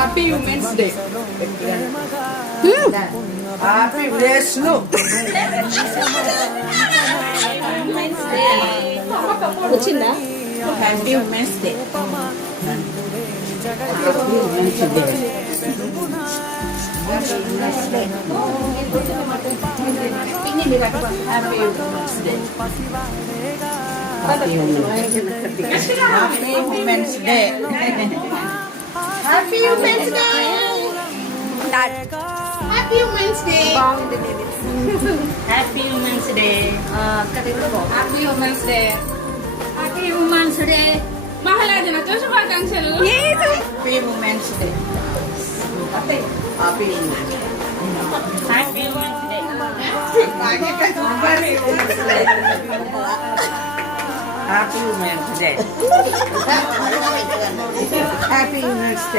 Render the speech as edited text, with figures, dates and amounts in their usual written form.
Happy Women's Day. Happy Vishnu. వచ్చిందా Happy Women's Day. Happy Women's Day. Happy Women's Day. Happy Women's Day. Happy Women's Day. Happy Women's Day. Happy Women's Day. Happy Women's Day. మహిళా దినోత్సవ శుభాకాంక్షలు. Happy Women's Day. Happy Women's Day. Happy Women's Day. Happy Women's Day. Happy Women's Day.